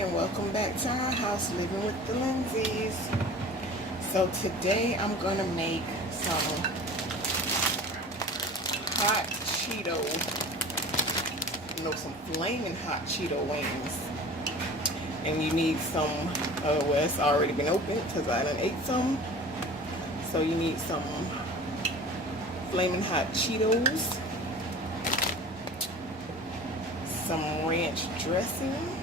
and welcome back to our house, living with the Lindsays. So today I'm gonna make some hot Cheeto, some Flamin' hot Cheeto wings. And you need some, well, it's already been opened because I done ate some. So you need some Flamin' hot Cheetos, some ranch dressing,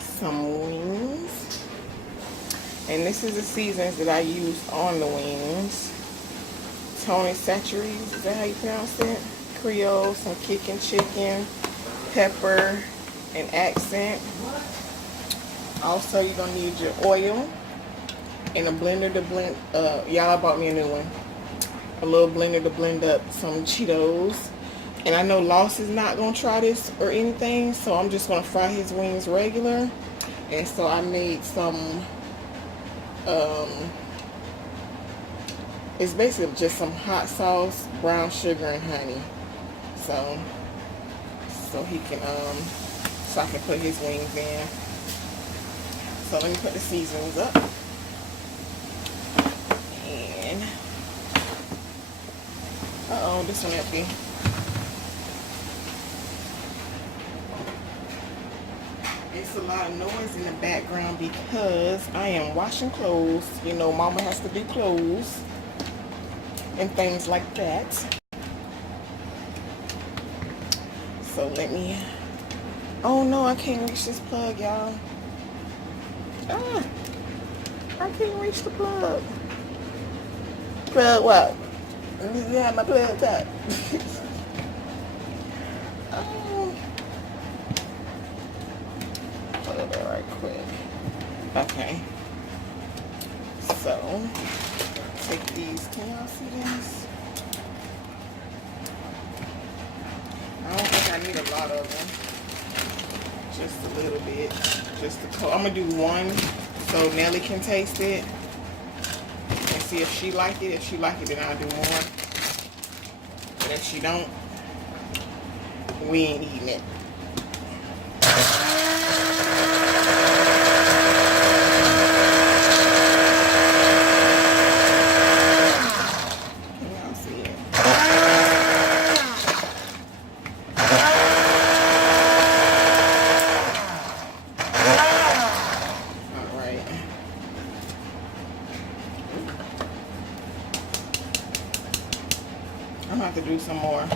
some wings, and this is the seasons that I use on the wings. Tony Chachere's, is that how you pronounce it? Creole, some kicking chicken, pepper, and accent. Also, you're gonna need your oil and a blender to blend. Y'all bought me a new one. A little blender to blend up some Cheetos. And I know Loss is not gonna try this or anything, so I'm just gonna fry his wings regular. And so I made some, it's basically just some hot sauce, brown sugar, and honey. So he can, so I can put his wings in. So let me put the seasonings up. And, uh-oh, this one empty. It's a lot of noise in the background because I am washing clothes. You know, Mama has to do clothes and things like that. So let me, oh no, I can't reach this plug, y'all. Ah, I can't reach the plug. Plug what? Yeah, my plug up. Oh. Put it there right quick. Okay. So, take these. Can y'all see this? I don't think I need a lot of them. Just a little bit. Just to I'm gonna do one so Nelly can taste it and see if she like it. If she like it, then I'll do more. But if she don't, we ain't eating it. I'm gonna have to do some more.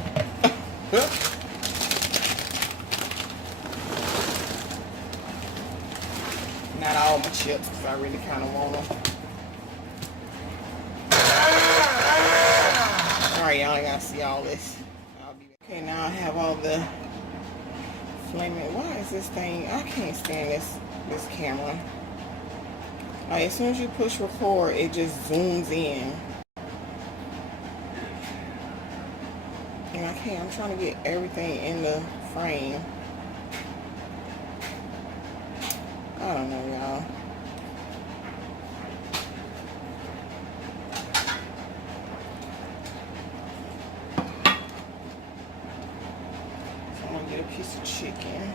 Not all my chips, because I really kind of want them. Alright, y'all, I gotta see all this. I'll be back. Okay, now I have all the Flamin'. Why is this thing? I can't stand this camera. Like, as soon as you push record, it just zooms in. And I can't, I'm trying to get everything in the frame. I don't know, y'all. So I'm gonna get a piece of chicken.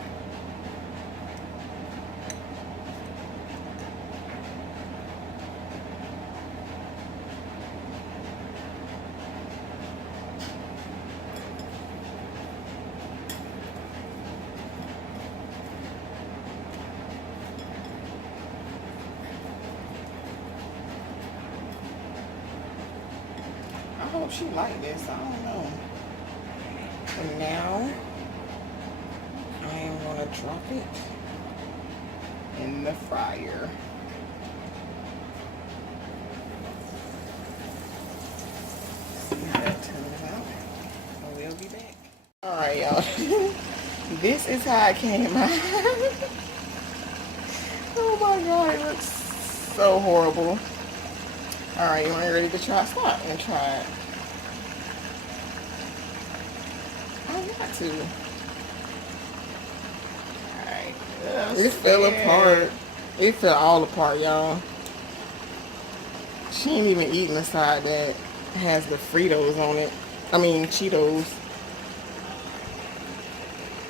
I hope she like this. I don't know. And now I am gonna drop it in the fryer. See how that turns out. And we'll be back. Alright, y'all. This is how it came out. Oh my god, it looks so horrible. Alright, you want ready to try? Stop and try it. I got to. Alright. It fell apart. It fell all apart, y'all. She ain't even eating the side that has the Fritos on it. I mean, Cheetos.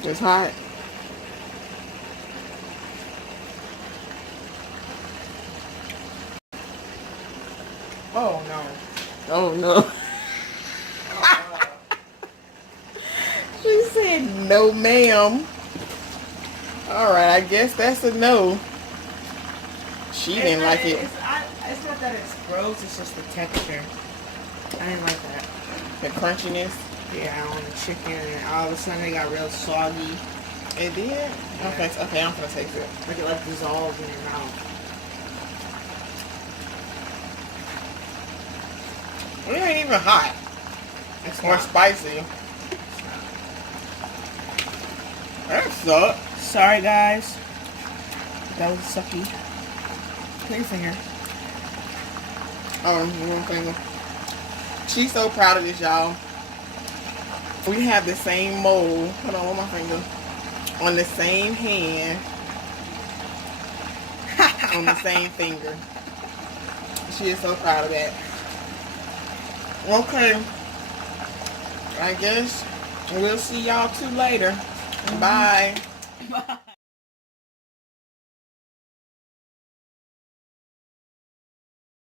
It's hot. Oh no. Oh no. She said no ma'am. Alright, I guess that's a no. She didn't like it. It's not that it's gross, it's just the texture. I didn't like that. The crunchiness. Yeah, on the chicken, and all of a sudden it got real soggy. It did? Yeah. Okay, I'm gonna taste it. Like it like dissolved in your mouth. It ain't even hot. It's Or not. spicy. That sucks. Sorry guys. That was sucky. Put your finger. One finger. She's so proud of this, y'all. We have the same mold. Hold on, with my finger. On the same hand. On the same finger. She is so proud of that. Okay. I guess we'll see y'all two later. Bye.